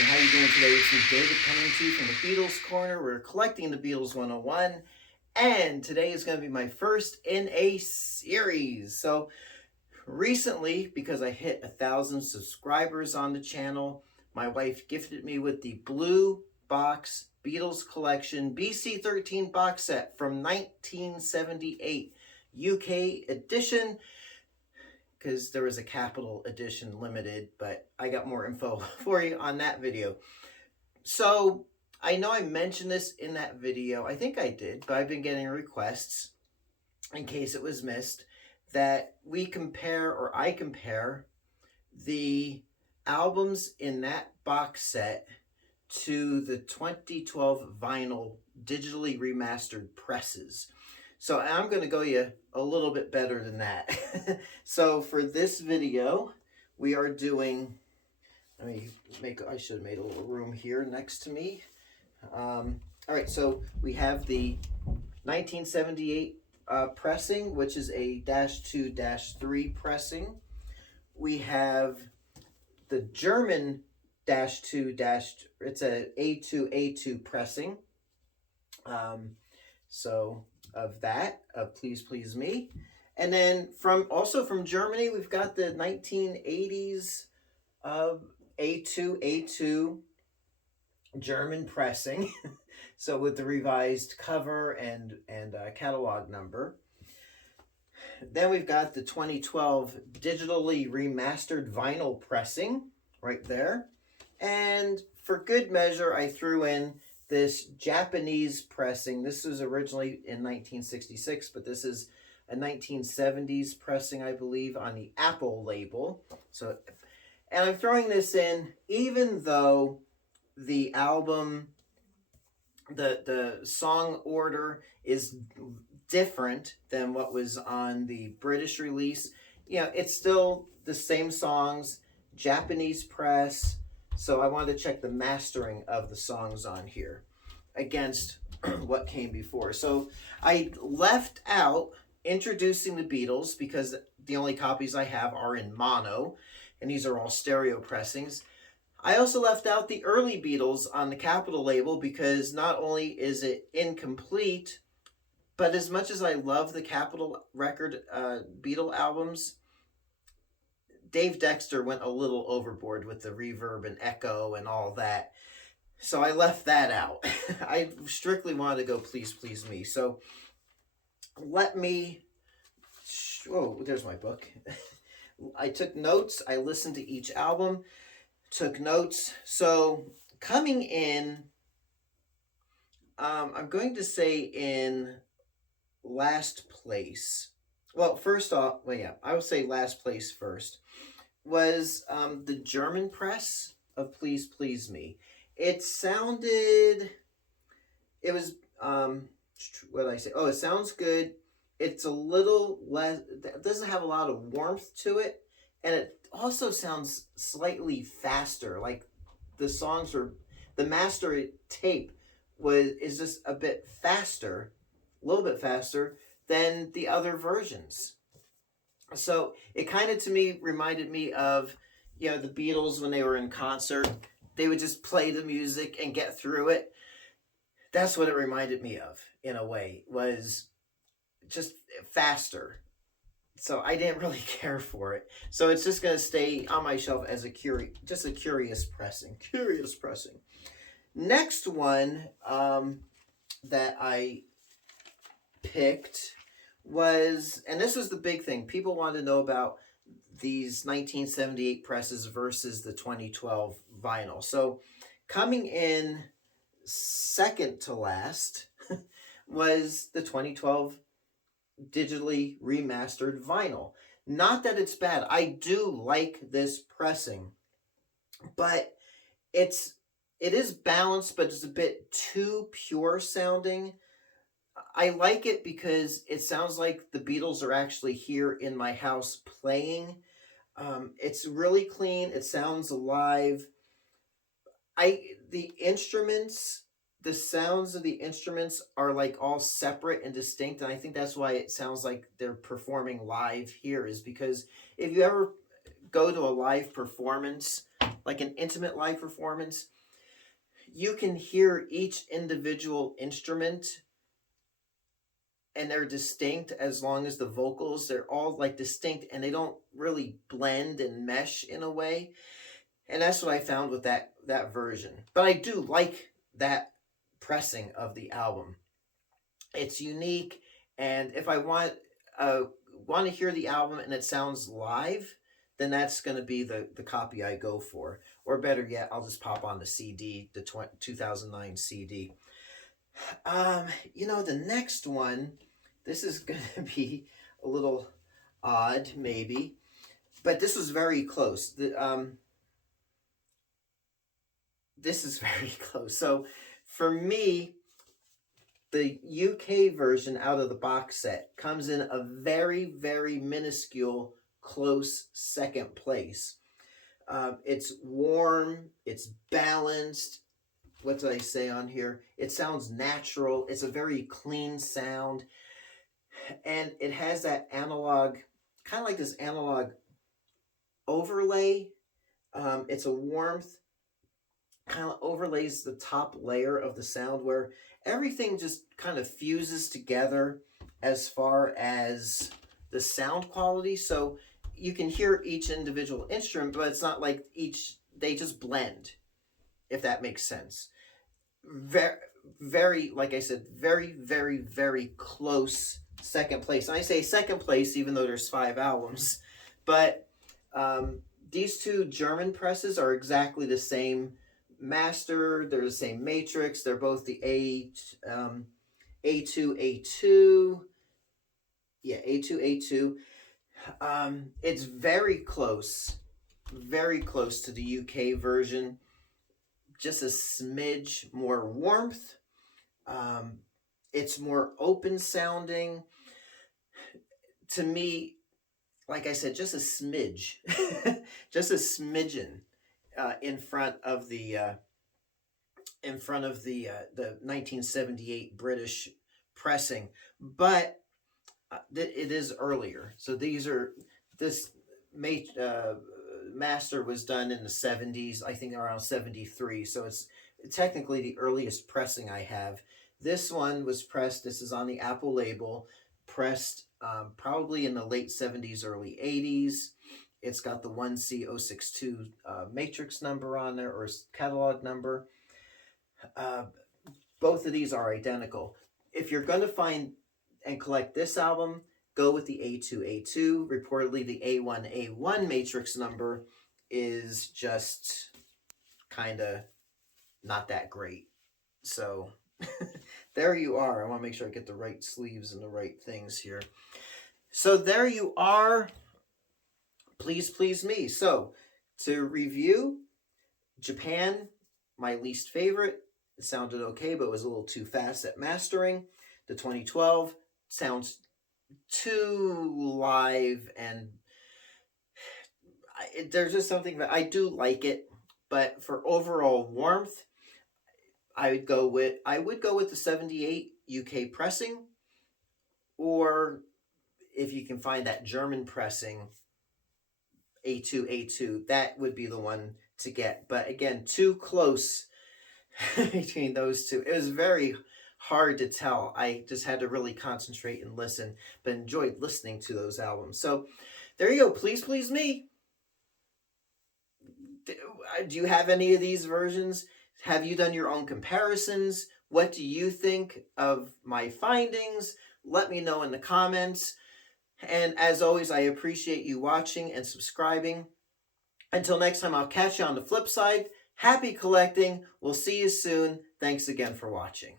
everyone, how you doing today? It's me, David, coming to you from the Beatles Corner. We're collecting the Beatles 101, and today is going to be my first in a series. So recently, because I hit 1,000 subscribers on the channel, my wife gifted me with the Blue Box Beatles Collection BC13 box set from 1978 UK edition, because there was a capital edition limited, but I got more info for you on that video. So I know I mentioned this in that video. I think I did, but I've been getting requests, in case it was missed, that we compare, or I compare, the albums in that box set to the 2012 vinyl digitally remastered presses. So I'm going to go you a little bit better than that. So for this video, we are doing, I should have made a little room here next to me. All right, so we have the 1978 pressing, which is a -2-3 pressing. We have the German -2 it's a A2 pressing. So of that, Please Please Me. And then from Germany, we've got the 1980s A2 German pressing. So with the revised cover and catalog number. Then we've got the 2012 digitally remastered vinyl pressing right there. And for good measure, I threw in this Japanese pressing. This was originally in 1966, but this is a 1970s pressing, I believe, on the Apple label. So, and I'm throwing this in even though the album, the song order is different than what was on the British release. You know, it's still the same songs, Japanese press. So I wanted to check the mastering of the songs on here against what came before. So I left out introducing the Beatles because the only copies I have are in mono, and these are all stereo pressings. I also left out the early Beatles on the Capitol label because not only is it incomplete, but as much as I love the Capitol record Beatle albums, Dave Dexter went a little overboard with the reverb and echo and all that. So I left that out. I strictly wanted to go Please Please Me. So let me... Oh, there's my book. I took notes. I listened to each album, took notes. So coming in, I'm going to say in last place. Well, first off, I would say last place first, was the German press of Please Please Me. It sounded, it was, what did I say? Oh, it sounds good. It's a little less, it doesn't have a lot of warmth to it. And it also sounds slightly faster. Like the songs are, the master tape is just a bit faster, a little bit faster than the other versions. So it kind of, to me, reminded me of, you know, the Beatles when they were in concert. They would just play the music and get through it. That's what it reminded me of, in a way, was just faster. So I didn't really care for it. So it's just going to stay on my shelf as a curious pressing. Curious pressing. Next one that I picked was, and this was the big thing, people wanted to know about these 1978 presses versus the 2012 vinyl. So coming in second to last was the 2012 digitally remastered vinyl. Not that it's bad. I do like this pressing, but it is balanced, but it's a bit too pure sounding. I like it because it sounds like the Beatles are actually here in my house playing. It's really clean. It sounds alive. The instruments, the sounds of the instruments are like all separate and distinct. And I think that's why it sounds like they're performing live here, is because if you ever go to a live performance like an intimate live performance, you can hear each individual instrument and they're distinct as long as the vocals, they're all like distinct and they don't really blend and mesh in a way. And that's what I found with that version. But I do like that pressing of the album. It's unique, and if I want to hear the album and it sounds live, then that's going to be the copy I go for. Or better yet, I'll just pop on the CD, the 2009 CD. The next one, this is going to be a little odd, maybe, but this was very close. This is very close. So for me, the UK version out of the box set comes in a very, very minuscule, close second place. It's warm, it's balanced. What did I say on here? It sounds natural. It's a very clean sound. And it has that analog, kind of like this analog overlay. It's a warmth, kind of overlays the top layer of the sound where everything just kind of fuses together as far as the sound quality. So you can hear each individual instrument, but it's not like they just blend, if that makes sense. Very, very, like I said, very, very, very close second place. And I say second place, even though there's 5 albums, but these two German presses are exactly the same master. They're the same matrix. They're both the A2, A2. Yeah, A2, A2. It's very close to the UK version. Just a smidge more warmth. It's more open sounding. To me, like I said, just a smidge, just a smidgen in front of the 1978 British pressing, but it is earlier. So this master was done in the 70s, I think around 73. So it's technically the earliest pressing I have. This one was pressed, this is on the Apple label, pressed probably in the late 70s, early 80s. It's got the 1C062 matrix number on there, or catalog number. Both of these are identical. If you're going to find and collect this album, go with the A2A2. Reportedly, the A1A1 matrix number is just kind of not that great. So there you are. I want to make sure I get the right sleeves and the right things here. So there you are. Please, please me. So to review, Japan, my least favorite. It sounded okay, but it was a little too fast at mastering. The 2012 sounds too live, and there's just something that I do like it, but for overall warmth, I would go with the 78 UK pressing, or if you can find that German pressing, A2, that would be the one to get. But again, too close between those two. It was very hard to tell. I just had to really concentrate and listen, but enjoyed listening to those albums. So there you go. Please, please me. Do you have any of these versions? Have you done your own comparisons? What do you think of my findings? Let me know in the comments. And as always, I appreciate you watching and subscribing. Until next time, I'll catch you on the flip side. Happy collecting. We'll see you soon. Thanks again for watching.